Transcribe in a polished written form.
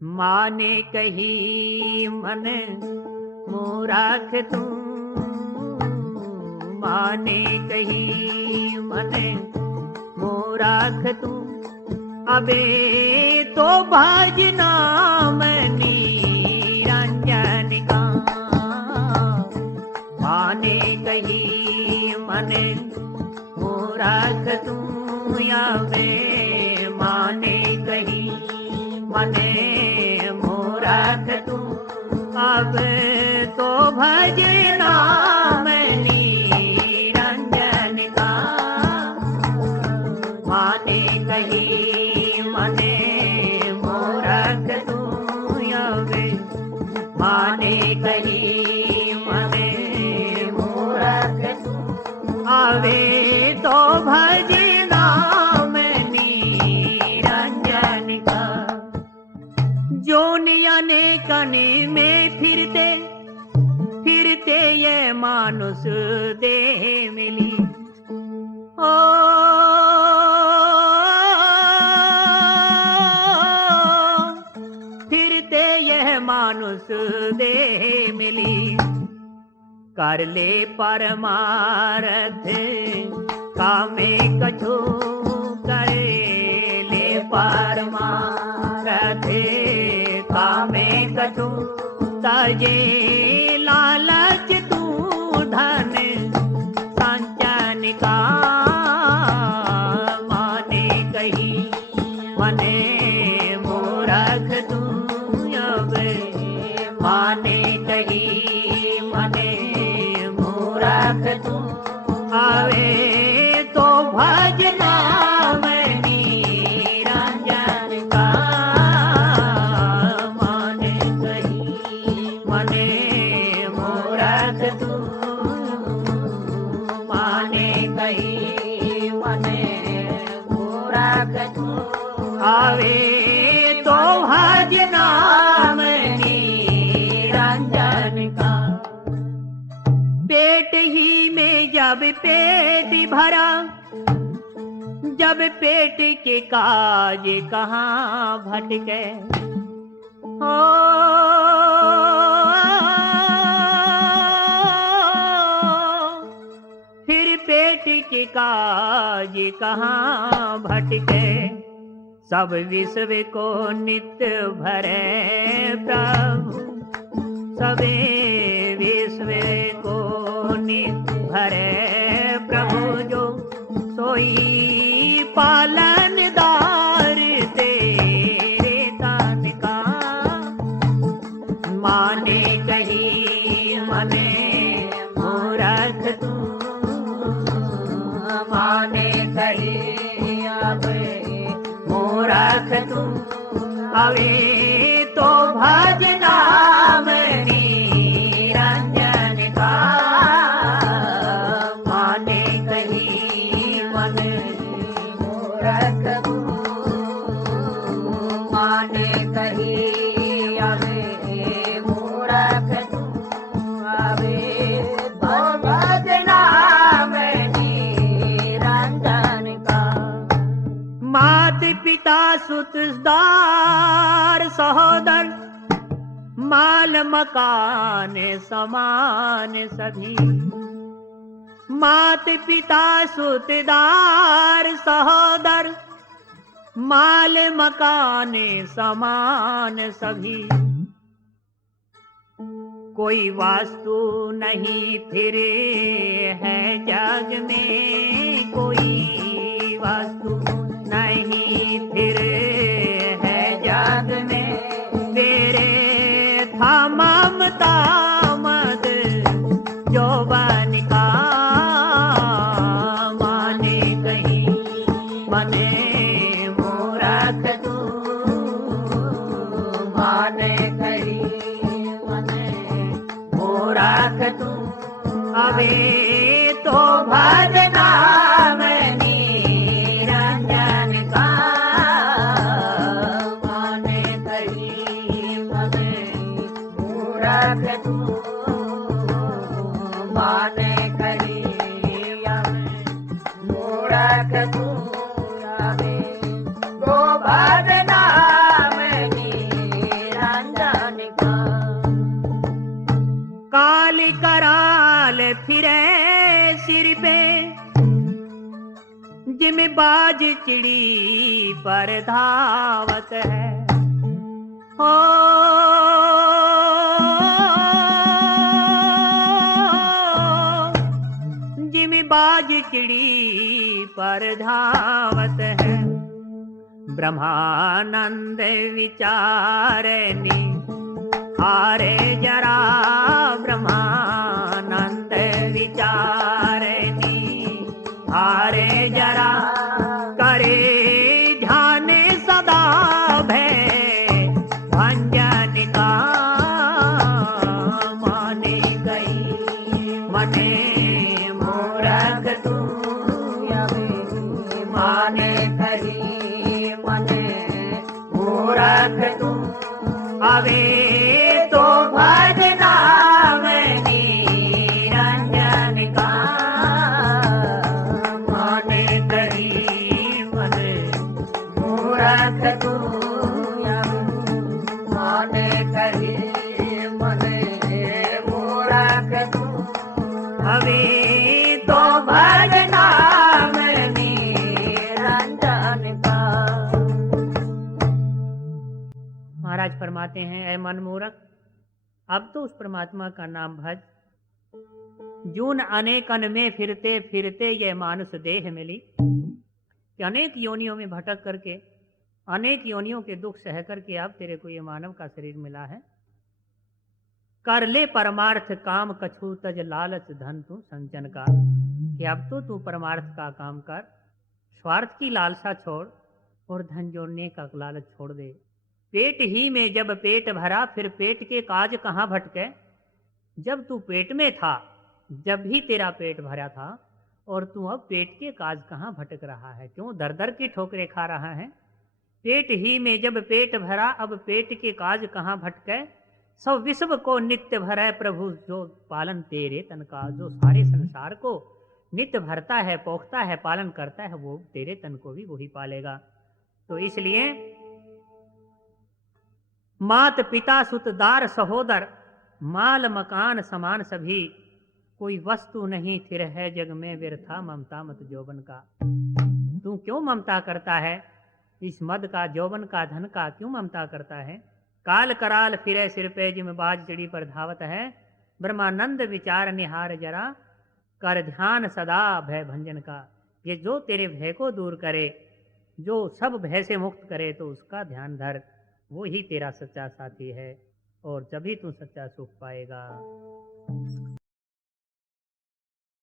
माने कही मन मूरख तू, माने कही मन मूरख तू, अबे तो भजना मनी रंजन का। माने कही मन मूरख तू, अबे माने कही मने मूरख तू, अब तो भजना मनी रंजन का। माने कही मने मूरख तू, अब माने कही मने मूरख तू, अबे तो भजना मनी रंजन का। जोनि अनेकने में फिरते फिरते ये मानुष देह मिली। ओ फिरते यह मानुष देह मिली, कर ले परमारथ कामे कछु, कर ले परमारथ कामे कछु, तजे लालच तू धन संचन का। माने कही मने मूरख तू, अब माने कही मने मूरख तू, आवे तो भजना मनी रंजन का। माने कही मने मूरख तू, माने कही मने मूरख तू, आवे तो भजना मनी रंजन का। पेट ही में जब पेट भरा, जब पेट के काज कहाँ भटके। हो फिर पेट के काज कहाँ भटके, सब विश्व को नित्य भरे प्रभु, सबे विश्व को नित्य भरे प्रभु, जो सोई पालनदार तेरे तन का। माने कही मने मूरख तू, माने कही अब मूरख तू, अवे तो भजना मनी रंजन का। माने कही मन मूरख तू, माने कही अवे मूरख तू, अवे तो भजना मनी रंजन का। मात पिता सुत दार सहोदर, माल मकान समान सभी। मात पिता सुतदार सहोदर, माल मकान समान सभी। कोई वास्तु नहीं फिर है जग में, कोई वास्तु नहीं फिर है जग में। तेरे था ममता मद यौवन का। माने कही मने मूरख तू, माने कही मने मूरख तू, अबे तो भजना मनी रंजन का। माने कही मने मूरख तू, माने कही मूरख तू, अबे तो भजना मनी चिड़ी पर धावत है। हो जिम बाज चिड़ी पर धावत है। ब्रह्मानंद विचारनी हारे जरा, ब्रह्मानंद विचारनी हारे जरा, करे ध्यान सदा भय भंजन का। माने गई मने मूरख तू, माने कही मने मूरख तू, अवे तो भजना निरंजन का। माने कही मने मूरख तू, माने कही मने मूरख तू, अवे तो भजना निरंजन का। महाराज फरमाते हैं, ऐ मन मूरख, अब तो उस परमात्मा का नाम भज। जून अनेकन में फिरते फिरते ये मानुष देह मिली, कि अनेक योनियों में भटक करके, अनेक योनियों के दुख सह करके अब तेरे को ये मानव का शरीर मिला है। कर ले परमार्थ काम कछु तज लालच धन तू संचन का, कि अब तो तू परमार्थ का काम कर, स्वार्थ की लालसा छोड़ और धन जोड़ने का लालच छोड़ दे। पेट ही में जब पेट भरा, फिर पेट के काज कहाँ भटके। जब तू पेट में था, जब भी तेरा पेट भरा था, और तू अब पेट के काज कहाँ भटक रहा है, क्यों दर दर की ठोकरें खा रहा है। पेट ही में जब पेट भरा, अब पेट के काज कहाँ भटके। सब विश्व को नित्य भरै प्रभु जो पालन तेरे तन का, जो सारे संसार को नित्य भरता है, पोखता है, पालन करता है, वो तेरे तन को भी वही पालेगा। तो इसलिए मात पिता सुत दार सहोदर, माल मकान समान सभी, कोई वस्तु नहीं थिर है जग में, व्यर्था ममता मत जोबन का। तू क्यों ममता करता है, इस मद का, जोबन का, धन का क्यों ममता करता है। काल कराल फिरे सिर पे, जिम बाज चिड़ी पर धावत है। ब्रह्मानंद विचार निहार जरा, कर ध्यान सदा भय भंजन का। ये जो तेरे भय को दूर करे, जो सब भय से मुक्त करे, तो उसका ध्यान धर, वो ही तेरा सच्चा साथी है, और जभी तू सच्चा सुख पाएगा।